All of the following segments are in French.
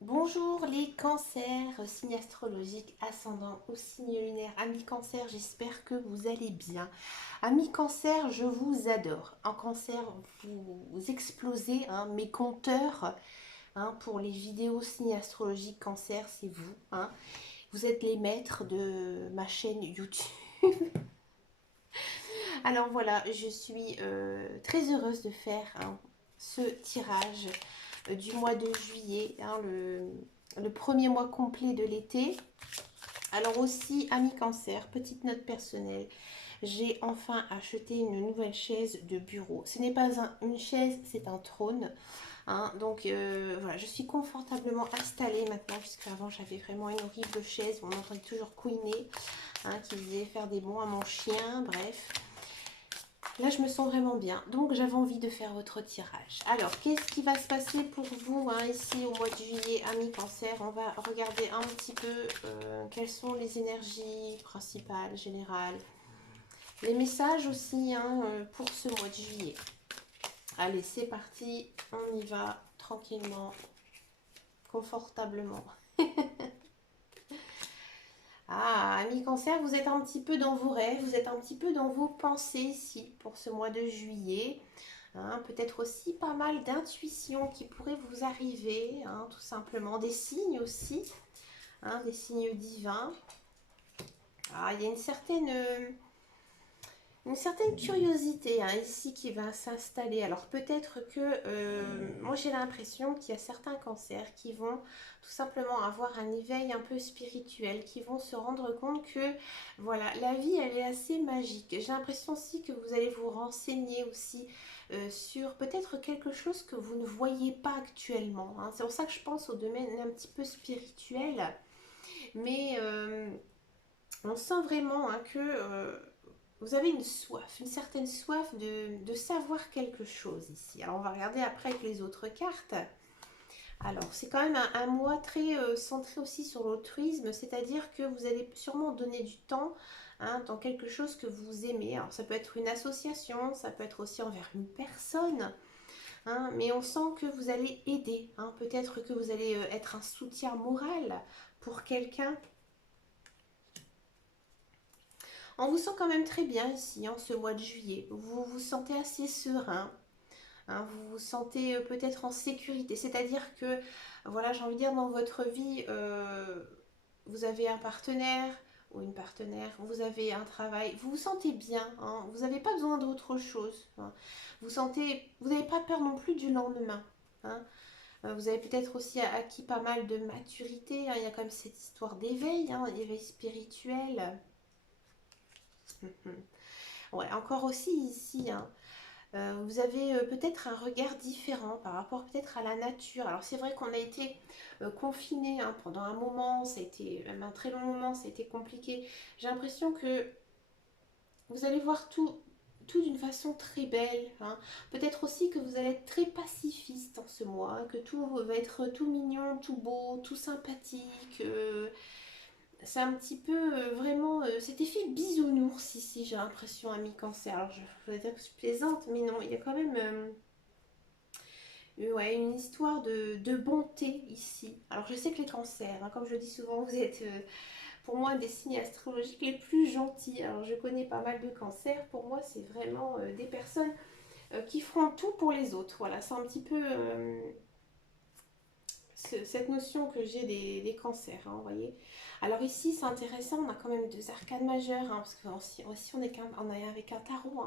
Bonjour les cancers, signe astrologique, ascendant ou signe lunaire. Amis cancer, j'espère que vous allez bien. Amis cancer, je vous adore. En cancer, vous explosez mes compteurs pour les vidéos signe astrologique cancer, c'est vous. Vous êtes les maîtres de ma chaîne YouTube. Alors voilà, je suis très heureuse de faire ce tirage du mois de juillet, le premier mois complet de l'été. Alors aussi, amis cancer, petite note personnelle, j'ai enfin acheté une nouvelle chaise de bureau. Ce n'est pas une chaise, c'est un trône. Donc voilà, je suis confortablement installée maintenant, puisque avant j'avais vraiment une horrible chaise où on entendait toujours couiner, qui faisait faire des bons à mon chien, bref. Là, je me sens vraiment bien. Donc, j'avais envie de faire votre tirage. Alors, qu'est-ce qui va se passer pour vous ici au mois de juillet, amis cancer? On va regarder un petit peu quelles sont les énergies principales, générales. Les messages aussi pour ce mois de juillet. Allez, c'est parti. On y va tranquillement, confortablement. Ah, amis cancer, vous êtes un petit peu dans vos rêves, vous êtes un petit peu dans vos pensées ici pour ce mois de juillet. Peut-être aussi pas mal d'intuitions qui pourraient vous arriver, tout simplement. Des signes aussi, des signes divins. Ah, il y a une certaine curiosité ici qui va s'installer. Alors peut-être que moi j'ai l'impression qu'il y a certains cancers qui vont tout simplement avoir un éveil un peu spirituel, qui vont se rendre compte que voilà, la vie elle est assez magique. J'ai l'impression aussi que vous allez vous renseigner aussi sur peut-être quelque chose que vous ne voyez pas actuellement. C'est pour ça que je pense au domaine un petit peu spirituel. Mais on sent vraiment que vous avez une soif, une certaine soif de savoir quelque chose ici. Alors on va regarder après avec les autres cartes. Alors c'est quand même un mois très centré aussi sur l'altruisme, c'est-à-dire que vous allez sûrement donner du temps dans quelque chose que vous aimez. Alors ça peut être une association, ça peut être aussi envers une personne, mais on sent que vous allez aider. Peut-être que vous allez être un soutien moral pour quelqu'un. On vous sent quand même très bien ici, ce mois de juillet. Vous vous sentez assez serein. Vous vous sentez peut-être en sécurité. C'est-à-dire que, voilà, j'ai envie de dire, dans votre vie, vous avez un partenaire ou une partenaire, vous avez un travail, vous vous sentez bien. Vous n'avez pas besoin d'autre chose. Vous n'avez pas peur non plus du lendemain. hein. Vous avez peut-être aussi acquis pas mal de maturité. Il y a quand même cette histoire d'éveil, éveil spirituel. Ouais, encore aussi ici, vous avez peut-être un regard différent par rapport peut-être à la nature. Alors c'est vrai qu'on a été confiné pendant un moment, ça a été même un très long moment, ça a été compliqué. J'ai l'impression que vous allez voir tout d'une façon très belle. Peut-être aussi que vous allez être très pacifiste en ce mois, que tout va être tout mignon, tout beau, tout sympathique. C'est un petit peu vraiment cet effet bisounours ici, j'ai l'impression, à mi-cancer. Alors je vais dire que je plaisante, mais non, il y a quand même ouais, une histoire de bonté ici. Alors je sais que les cancers, comme je le dis souvent, vous êtes pour moi des signes astrologiques les plus gentils. Alors je connais pas mal de cancers, pour moi c'est vraiment des personnes qui feront tout pour les autres. Voilà, c'est un petit peu cette notion que j'ai des cancers, vous voyez. Alors ici, c'est intéressant, on a quand même deux arcanes majeures, parce que aussi on est avec un tarot.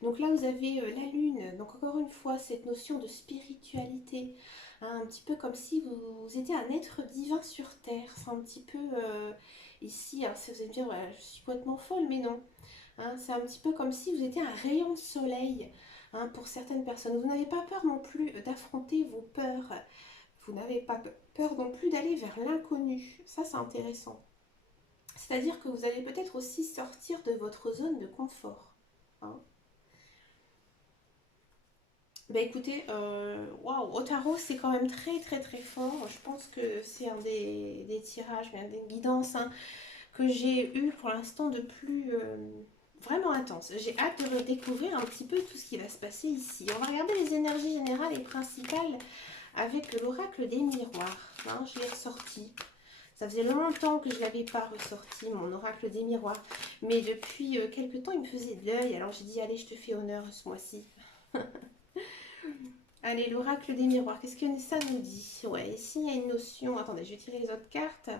Donc là, vous avez la lune, donc encore une fois, cette notion de spiritualité, un petit peu comme si vous étiez un être divin sur Terre. C'est un petit peu ici, alors si vous allez me dire, voilà, je suis complètement folle, mais non. C'est un petit peu comme si vous étiez un rayon de soleil pour certaines personnes. Vous n'avez pas peur non plus d'affronter vos peurs. Vous n'avez pas peur non plus d'aller vers l'inconnu. Ça, c'est intéressant. C'est-à-dire que vous allez peut-être aussi sortir de votre zone de confort. hein. Bah écoutez, waouh, au tarot, c'est quand même très très très fort. Je pense que c'est un des tirages, mais des guidances que j'ai eu pour l'instant de plus vraiment intense. J'ai hâte de découvrir un petit peu tout ce qui va se passer ici. On va regarder les énergies générales et principales avec l'oracle des miroirs. Hein, je l'ai ressorti. Ça faisait longtemps que je ne l'avais pas ressorti, mon oracle des miroirs. Mais depuis quelques temps, il me faisait de l'œil. Alors j'ai dit, allez, je te fais honneur ce mois-ci. Allez, l'oracle des miroirs, qu'est-ce que ça nous dit? Ouais, ici, il y a une notion... Attendez, je vais tirer les autres cartes.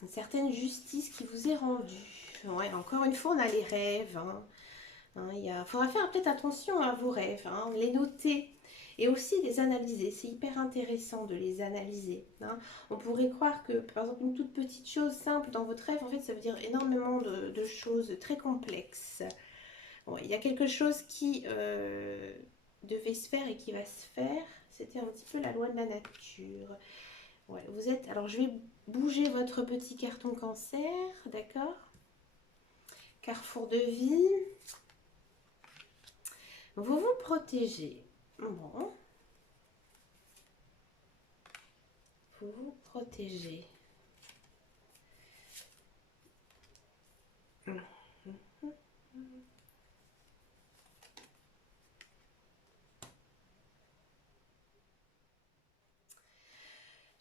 Une certaine justice qui vous est rendue. Ouais, encore une fois, on a les rêves. Hein. Hein, il faudra faire peut-être attention à vos rêves, hein, les noter et aussi les analyser. C'est hyper intéressant de les analyser. Hein. On pourrait croire que, par exemple, une toute petite chose simple dans votre rêve, en fait, ça veut dire énormément de choses très complexes. Bon, il y a quelque chose qui devait se faire et qui va se faire. C'était un petit peu la loi de la nature. Ouais, vous êtes... Alors, je vais bouger votre petit carton cancer, d'accord? Carrefour de vie. Vous vous protégez. Bon. Vous vous protégez.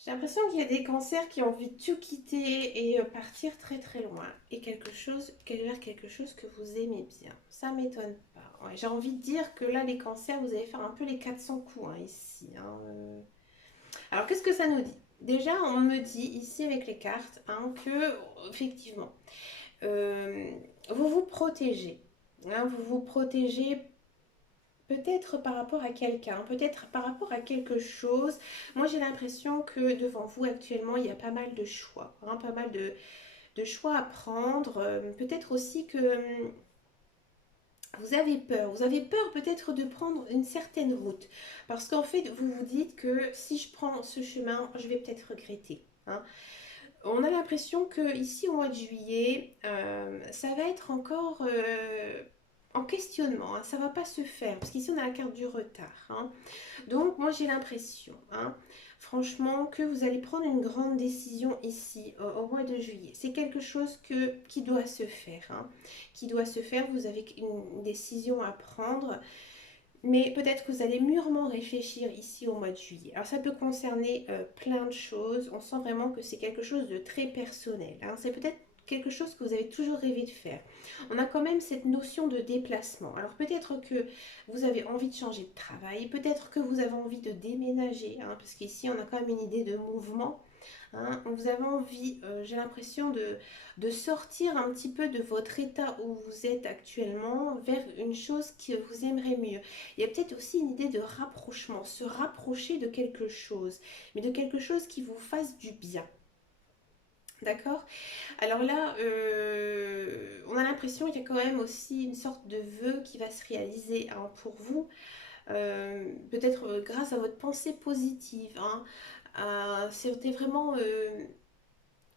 J'ai l'impression qu'il y a des cancers qui ont envie de tout quitter et partir très très loin. Et vers quelque chose que vous aimez bien. Ça m'étonne pas. Ouais, j'ai envie de dire que là, les cancers, vous allez faire un peu les 400 coups hein, ici. Hein. Alors, qu'est-ce que ça nous dit? Déjà, on me dit ici avec les cartes hein, que, effectivement, euh, vous vous protégez. Hein, vous vous protégez peut-être par rapport à quelqu'un, peut-être par rapport à quelque chose. Moi, j'ai l'impression que devant vous actuellement, il y a pas mal de choix, hein, pas mal de choix à prendre. Peut-être aussi que vous avez peur. Vous avez peur peut-être de prendre une certaine route. Parce qu'en fait, vous vous dites que si je prends ce chemin, je vais peut-être regretter. Hein. On a l'impression que ici au mois de juillet, ça va être encore en questionnement, hein, ça va pas se faire parce qu'ici on a la carte du retard. Hein. Donc moi j'ai l'impression, hein, franchement, que vous allez prendre une grande décision ici au mois de juillet. C'est quelque chose qui doit se faire, hein, qui doit se faire. Vous avez une décision à prendre. Mais peut-être que vous allez mûrement réfléchir ici au mois de juillet. Alors ça peut concerner plein de choses. On sent vraiment que c'est quelque chose de très personnel. Hein. C'est peut-être quelque chose que vous avez toujours rêvé de faire. On a quand même cette notion de déplacement. Alors peut-être que vous avez envie de changer de travail. Peut-être que vous avez envie de déménager. Hein, parce qu'ici on a quand même une idée de mouvement. Hein, vous avez envie, j'ai l'impression, de sortir un petit peu de votre état où vous êtes actuellement vers une chose que vous aimerez mieux. Il y a peut-être aussi une idée de rapprochement, se rapprocher de quelque chose, mais de quelque chose qui vous fasse du bien. D'accord? Alors là, on a l'impression qu'il y a quand même aussi une sorte de vœu qui va se réaliser hein, pour vous. Peut-être grâce à votre pensée positive. Hein. C'était vraiment...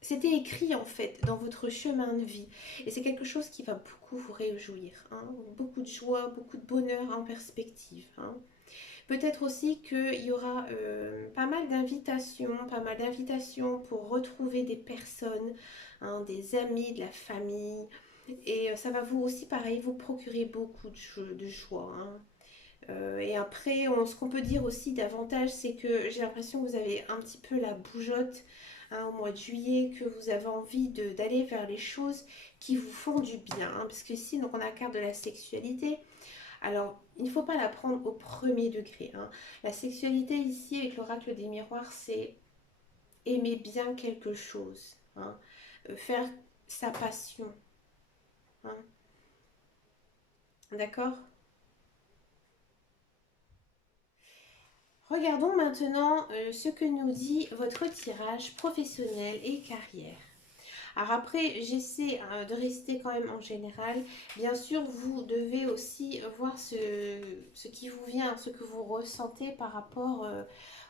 c'était écrit en fait dans votre chemin de vie et c'est quelque chose qui va beaucoup vous réjouir, hein. Beaucoup de joie, beaucoup de bonheur en perspective. Hein. Peut-être aussi qu'il y aura pas mal d'invitations pour retrouver des personnes, hein, des amis, de la famille et ça va vous aussi pareil vous procurer beaucoup de joie. Hein. Et après, ce qu'on peut dire aussi davantage, c'est que j'ai l'impression que vous avez un petit peu la bougeotte hein, au mois de juillet, que vous avez envie d'aller vers les choses qui vous font du bien. Hein, parce que ici, donc, on a la carte de la sexualité. Alors, il ne faut pas la prendre au premier degré. Hein. La sexualité ici, avec l'oracle des miroirs, c'est aimer bien quelque chose. Hein, faire sa passion. Hein, d'accord? Regardons maintenant ce que nous dit votre tirage professionnel et carrière. Alors après, j'essaie de rester quand même en général. Bien sûr, vous devez aussi voir ce qui vous vient, ce que vous ressentez par rapport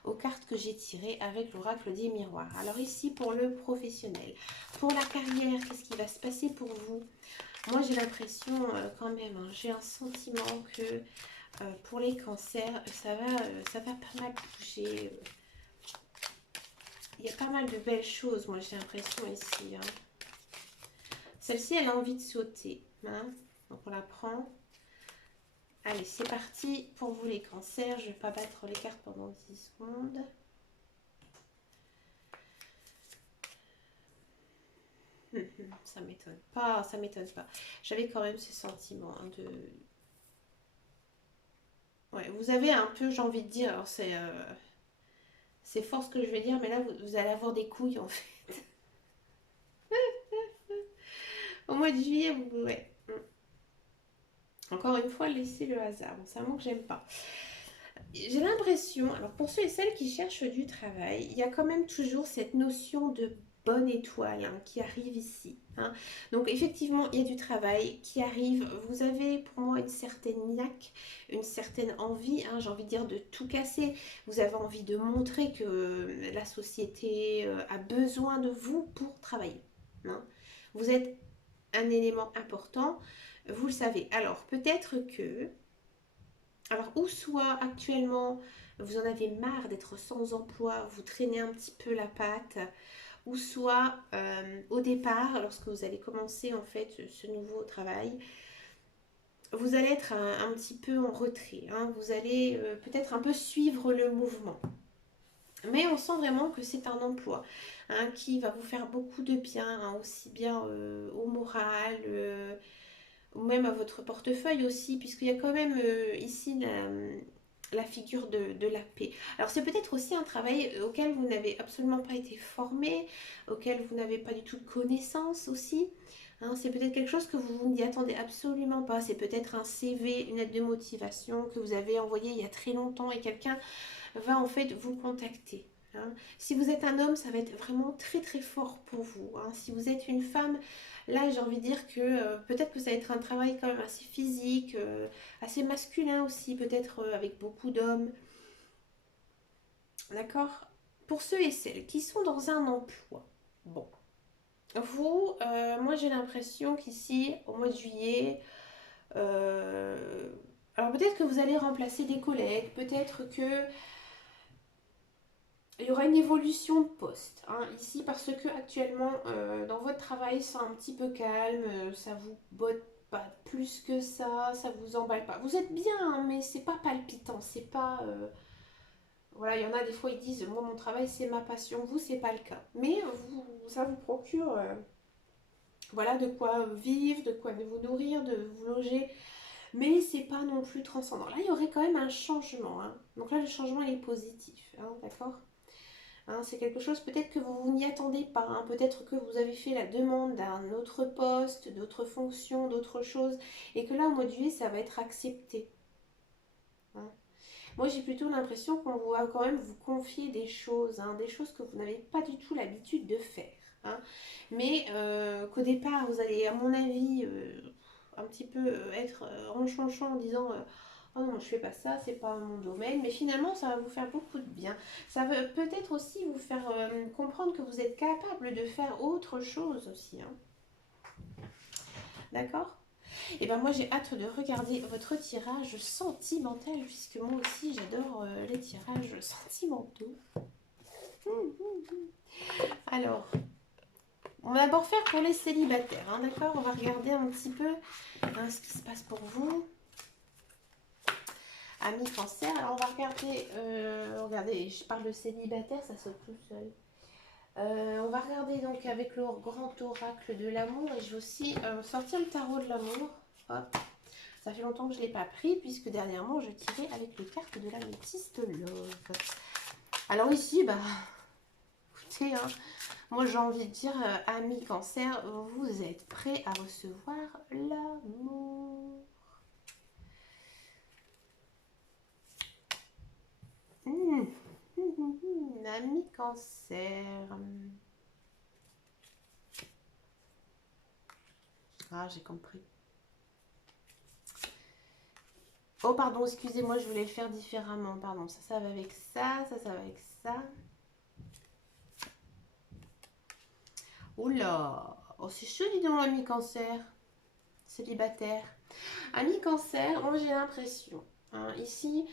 aux cartes que j'ai tirées avec l'oracle des miroirs. Alors ici, pour le professionnel. Pour la carrière, qu'est-ce qui va se passer pour vous? Moi, j'ai l'impression quand même, hein, j'ai un sentiment que pour les cancers, ça va pas mal bouger. Il y a pas mal de belles choses, moi j'ai l'impression ici. Hein. Celle-ci, elle a envie de sauter. Hein. Donc on la prend. Allez, c'est parti pour vous les cancers. Je ne vais pas battre les cartes pendant 10 secondes. Ça m'étonne pas, ça m'étonne pas. J'avais quand même ce sentiment hein, de... Ouais, vous avez un peu, j'ai envie de dire, alors c'est fort ce que je vais dire, mais là, vous allez avoir des couilles, en fait. Au mois de juillet, vous... Ouais. Encore une fois, laissez le hasard. Bon, c'est un mot que j'aime pas. J'ai l'impression, alors pour ceux et celles qui cherchent du travail, il y a quand même toujours cette notion de bonne étoile hein, qui arrive ici. Hein. Donc effectivement, il y a du travail qui arrive. Vous avez pour moi une certaine niaque, une certaine envie, hein, j'ai envie de dire de tout casser. Vous avez envie de montrer que la société a besoin de vous pour travailler. Hein. Vous êtes un élément important, vous le savez. Alors peut-être que alors, ou soit actuellement, vous en avez marre d'être sans emploi, vous traînez un petit peu la patte, ou soit au départ, lorsque vous allez commencer en fait ce nouveau travail, vous allez être un petit peu en retrait, hein, vous allez peut-être un peu suivre le mouvement. Mais on sent vraiment que c'est un emploi hein, qui va vous faire beaucoup de bien, hein, aussi bien au moral, ou même à votre portefeuille aussi, puisqu'il y a quand même ici la figure de la paix. Alors c'est peut-être aussi un travail auquel vous n'avez absolument pas été formé, auquel vous n'avez pas du tout de connaissances aussi. Hein, c'est peut-être quelque chose que vous n'y attendez absolument pas. C'est peut-être un CV, une lettre de motivation que vous avez envoyé il y a très longtemps et quelqu'un va en fait vous contacter. Hein. Si vous êtes un homme, ça va être vraiment très très fort pour vous. Hein. Si vous êtes une femme, là j'ai envie de dire que peut-être que ça va être un travail quand même assez physique, assez masculin aussi, peut-être avec beaucoup d'hommes. D'accord. Pour ceux et celles qui sont dans un emploi, bon, vous, moi j'ai l'impression qu'ici, au mois de juillet, euh, alors peut-être que vous allez remplacer des collègues, peut-être que il y aura une évolution de poste hein, ici parce que actuellement dans votre travail c'est un petit peu calme, ça vous botte pas plus que ça vous emballe pas. Vous êtes bien hein, mais c'est pas palpitant, c'est pas voilà, il y en a des fois ils disent moi mon travail c'est ma passion, vous c'est pas le cas. Mais ça vous procure voilà de quoi vivre, de quoi vous nourrir, de vous loger, mais c'est pas non plus transcendant. Là il y aurait quand même un changement hein. Donc là le changement il est positif, hein, d'accord. Hein, c'est quelque chose peut-être que vous n'y attendez pas. Hein. Peut-être que vous avez fait la demande d'un autre poste, d'autres fonctions, d'autres choses. Et que là, au mois de juillet, ça va être accepté. Hein. Moi, j'ai plutôt l'impression qu'on va quand même vous confier des choses que vous n'avez pas du tout l'habitude de faire. Hein. Mais qu'au départ, vous allez, à mon avis, un petit peu être renchonchant en disant oh non, je fais pas ça, c'est pas mon domaine. Mais finalement, ça va vous faire beaucoup de bien. Ça va peut-être aussi vous faire comprendre que vous êtes capable de faire autre chose aussi. Hein. D'accord. Et ben moi j'ai hâte de regarder votre tirage sentimental puisque moi aussi j'adore les tirages sentimentaux. Alors, on va d'abord faire pour les célibataires, hein, d'accord. On va regarder un petit peu hein, ce qui se passe pour vous. Amis cancer, alors on va regarder, regardez, je parle de célibataire, ça saute tout seul. On va regarder donc avec le grand oracle de l'amour et je vais aussi sortir le tarot de l'amour. Hop. Ça fait longtemps que je ne l'ai pas pris puisque dernièrement je tirais avec les cartes de la métiste love. Alors ici, bah, écoutez, hein, moi j'ai envie de dire, amis cancer, vous êtes prêts à recevoir l'amour. Ami cancer. Ah, j'ai compris. Oh, pardon, excusez-moi, je voulais le faire différemment. Pardon, ça va avec ça, ça va avec ça. Oula, oh, c'est chaud, dis donc, ami cancer. Célibataire. Ami cancer, moi j'ai l'impression. Hein, ici,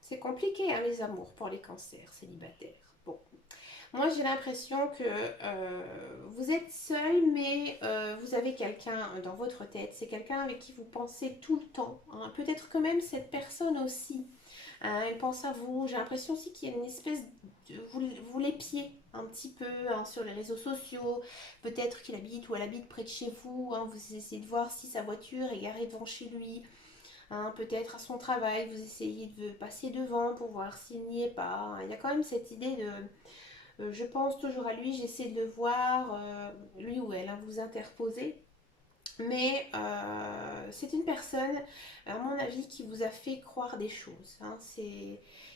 c'est compliqué, hein, les amours pour les cancers célibataires. Bon, moi j'ai l'impression que vous êtes seul, mais vous avez quelqu'un dans votre tête. C'est quelqu'un avec qui vous pensez tout le temps, hein. Peut-être que même cette personne aussi, elle pense à vous. J'ai l'impression aussi qu'il y a une espèce de... Vous l'épiez un petit peu, hein, sur les réseaux sociaux. Peut-être qu'il habite ou elle habite près de chez vous, hein. Vous essayez de voir si sa voiture est garée devant chez lui. Hein, peut-être à son travail, vous essayez de passer devant pour voir s'il n'y est pas. Il y a quand même cette idée de je pense toujours à lui, j'essaie de le voir, lui ou elle, hein, vous interposez. Mais c'est une personne, à mon avis, qui vous a fait croire des choses, hein.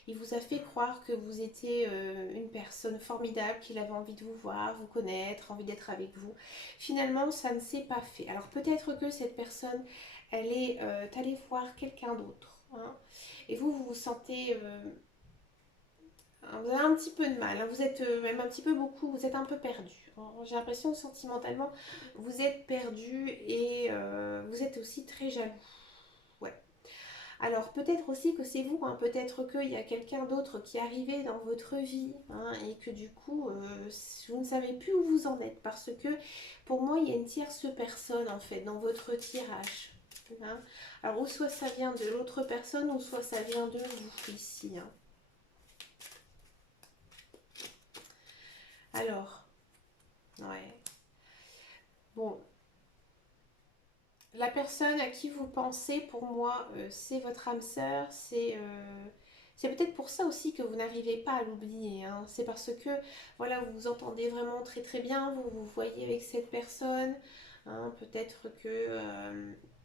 Il vous a fait croire que vous étiez une personne formidable, qu'il avait envie de vous voir, vous connaître, envie d'être avec vous. Finalement, ça ne s'est pas fait. Alors peut-être que cette personne, elle est allée voir quelqu'un d'autre, hein. Et vous vous sentez vous avez un petit peu de mal, hein. Vous êtes même un petit peu beaucoup, vous êtes un peu perdu. J'ai l'impression que sentimentalement, vous êtes perdu et vous êtes aussi très jaloux. Ouais. Alors peut-être aussi que c'est vous, hein. Peut-être qu'il y a quelqu'un d'autre qui est arrivé dans votre vie, hein, et que du coup, vous ne savez plus où vous en êtes parce que pour moi, il y a une tierce personne en fait dans votre tirage, hein. Alors ou soit ça vient de l'autre personne ou soit ça vient de vous ici, hein. Alors, ouais. Bon, la personne à qui vous pensez, pour moi, c'est votre âme sœur. C'est peut-être pour ça aussi que vous n'arrivez pas à l'oublier, hein. C'est parce que, voilà, vous vous entendez vraiment très très bien, vous vous voyez avec cette personne, hein. Peut-être que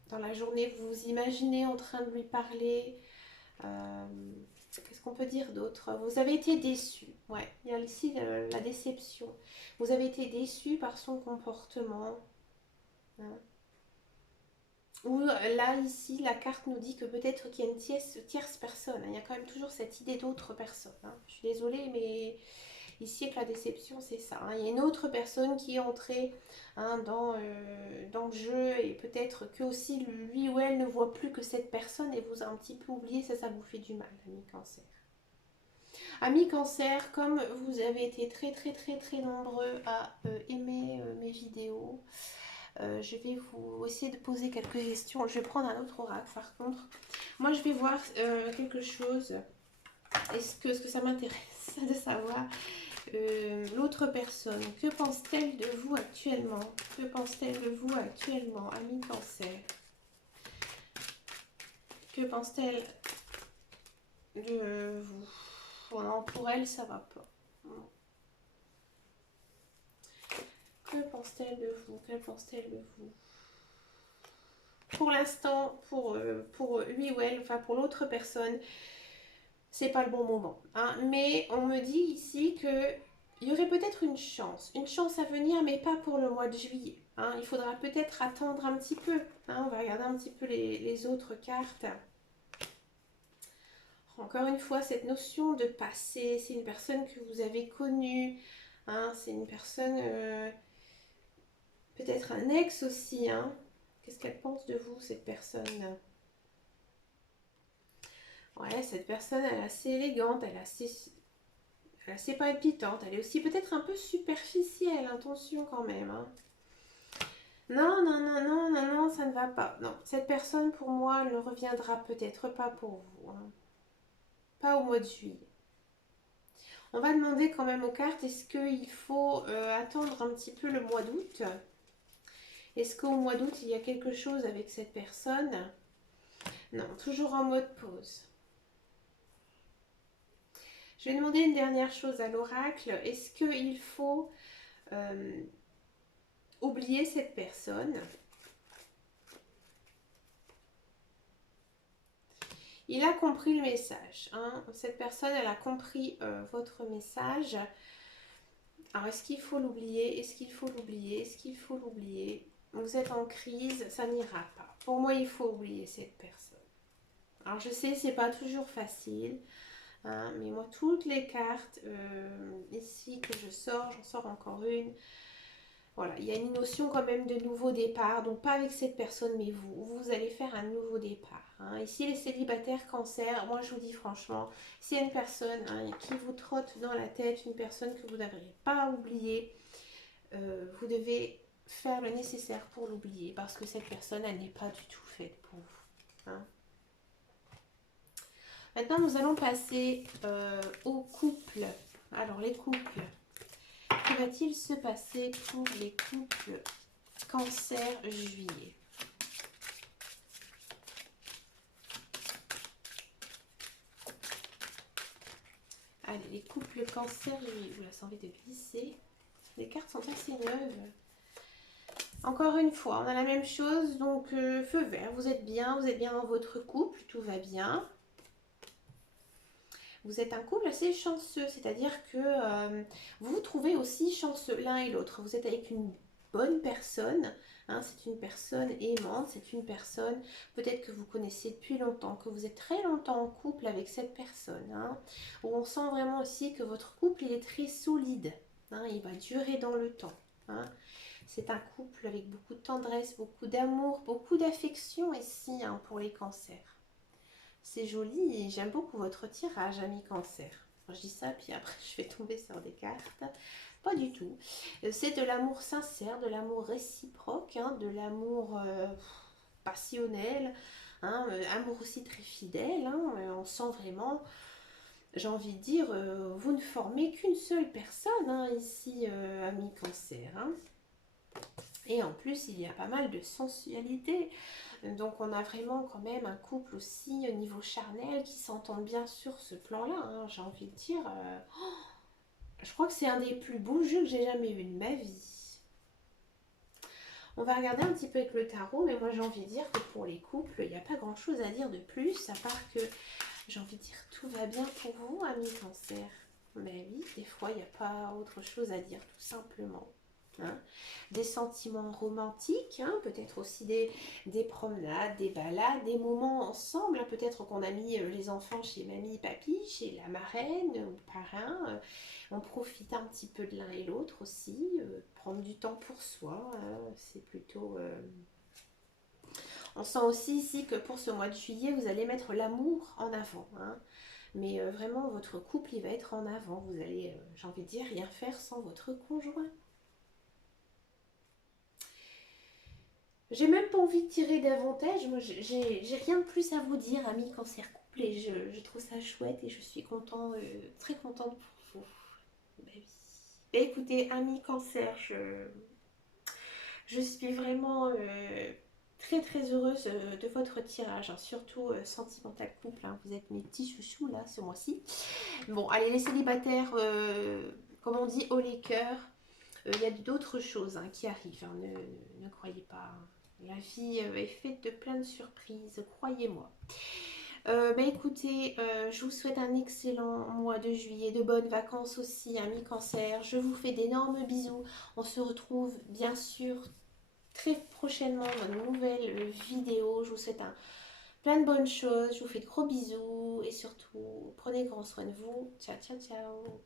dans la journée, vous vous imaginez en train de lui parler. Euh, Qu'est-ce qu'on peut dire d'autre? Vous avez été déçu. Ouais, il y a ici la déception. Vous avez été déçu par son comportement, hein. Ou là, ici, la carte nous dit que peut-être qu'il y a une tierce personne, hein. Il y a quand même toujours cette idée d'autre personne, hein. Je suis désolée, mais ici, avec la déception, c'est ça, hein. Il y a une autre personne qui est entrée, hein, dans le jeu et peut-être que aussi lui ou elle ne voit plus que cette personne et vous a un petit peu oublié. Ça vous fait du mal, ami Cancer. Amis Cancer, comme vous avez été très très très très nombreux à aimer mes vidéos, je vais vous essayer de poser quelques questions. Je vais prendre un autre oracle par contre. Moi je vais voir quelque chose. Est-ce que ça m'intéresse de savoir l'autre personne? Que pense-t-elle de vous actuellement? Que pense-t-elle de vous actuellement, Amis Cancer? Que pense-t-elle de vous? Non, pour elle, ça va pas. Que pense-t-elle de vous? Que pense-t-elle de vous? Pour l'instant, pour lui ou elle, enfin pour l'autre personne, c'est pas le bon moment, hein. Mais on me dit ici que il y aurait peut-être une chance à venir, mais pas pour le mois de juillet, hein. Il faudra peut-être attendre un petit peu, hein. On va regarder un petit peu les autres cartes. Encore une fois, cette notion de passé, c'est une personne que vous avez connue, hein. C'est une personne, peut-être un ex aussi, hein. Qu'est-ce qu'elle pense de vous, cette personne? Ouais, cette personne, elle est assez élégante, elle est assez palpitante, elle est aussi peut-être un peu superficielle, attention quand même, hein. Non, non, non, non, non, non, ça ne va pas. Non, cette personne, pour moi, ne reviendra peut-être pas pour vous, hein. Pas au mois de juillet. On va demander quand même aux cartes, est-ce qu'il faut attendre un petit peu le mois d'août? Est-ce qu'au mois d'août, il y a quelque chose avec cette personne? Non, toujours en mode pause. Je vais demander une dernière chose à l'oracle. Est-ce qu'il faut oublier cette personne? Il a compris le message, hein. Cette personne, elle a compris votre message. Alors, est-ce qu'il faut l'oublier? Est-ce qu'il faut l'oublier? Est-ce qu'il faut l'oublier? Vous êtes en crise, ça n'ira pas. Pour moi, il faut oublier cette personne. Alors, je sais, c'est pas toujours facile, hein, mais moi, toutes les cartes ici que je sors, j'en sors encore une. Voilà, il y a une notion quand même de nouveau départ, donc pas avec cette personne, mais vous allez faire un nouveau départ. Hein. Ici, les célibataires cancer, moi je vous dis franchement, s'il y a une personne qui vous trotte dans la tête, une personne que vous n'avez pas oubliée, vous devez faire le nécessaire pour l'oublier, parce que cette personne, elle n'est pas du tout faite pour vous. Hein. Maintenant, nous allons passer au couple. Alors, les couples. Que va-t-il se passer pour les couples cancer juillet? Allez, les couples cancer juillet. Oula, ça a envie de glisser. Les cartes sont assez neuves. Encore une fois, on a la même chose. Donc, feu vert, vous êtes bien dans votre couple, tout va bien. Vous êtes un couple assez chanceux, c'est-à-dire que vous vous trouvez aussi chanceux l'un et l'autre. Vous êtes avec une bonne personne, hein, c'est une personne aimante, c'est une personne peut-être que vous connaissez depuis longtemps, que vous êtes très longtemps en couple avec cette personne, hein, où on sent vraiment aussi que votre couple il est très solide, hein, il va durer dans le temps. Hein. C'est un couple avec beaucoup de tendresse, beaucoup d'amour, beaucoup d'affection ici hein, pour les cancers. C'est joli et j'aime beaucoup votre tirage, ami cancer. Je dis ça, puis après je vais tomber sur des cartes. Pas du tout. C'est de l'amour sincère, de l'amour réciproque, hein, de l'amour passionnel, hein, amour aussi très fidèle. Hein, on sent vraiment, j'ai envie de dire, vous ne formez qu'une seule personne hein, ici, ami cancer. Hein. Et en plus, il y a pas mal de sensualité. Donc on a vraiment quand même un couple aussi au niveau charnel qui s'entend bien sur ce plan-là. Hein, j'ai envie de dire, je crois que c'est un des plus beaux jeux que j'ai jamais eu de ma vie. On va regarder un petit peu avec le tarot, mais moi j'ai envie de dire que pour les couples, il n'y a pas grand-chose à dire de plus, à part que j'ai envie de dire tout va bien pour vous, amis cancer. Mais oui, des fois il n'y a pas autre chose à dire, tout simplement. Hein. Des sentiments romantiques, hein, peut-être aussi des promenades, des balades, des moments ensemble, hein, peut-être qu'on a mis les enfants chez mamie, papy, chez la marraine ou le parrain, on profite un petit peu de l'un et l'autre aussi, prendre du temps pour soi, hein, c'est plutôt... On sent aussi ici que pour ce mois de juillet, vous allez mettre l'amour en avant, hein. Mais vraiment, votre couple, il va être en avant. Vous allez, j'ai envie de dire, rien faire sans votre conjoint. J'ai même pas envie de tirer davantage. Moi, j'ai rien de plus à vous dire, amis cancer couple, et je trouve ça chouette et je suis très contente pour vous. Ben oui. Ben écoutez, amis cancer, je suis vraiment très très heureuse de votre tirage, hein, surtout sentimental couple. Hein. Vous êtes mes petits chouchous là ce mois-ci. Bon, allez, les célibataires, comme on dit, haut les cœurs. Il y a d'autres choses hein, qui arrivent, hein, ne croyez pas. Hein. La vie est faite de plein de surprises, croyez-moi. Bah écoutez, je vous souhaite un excellent mois de juillet, de bonnes vacances aussi, amis cancer. Je vous fais d'énormes bisous. On se retrouve bien sûr très prochainement dans une nouvelle vidéo. Je vous souhaite plein de bonnes choses. Je vous fais de gros bisous et surtout, prenez grand soin de vous. Ciao, ciao, ciao.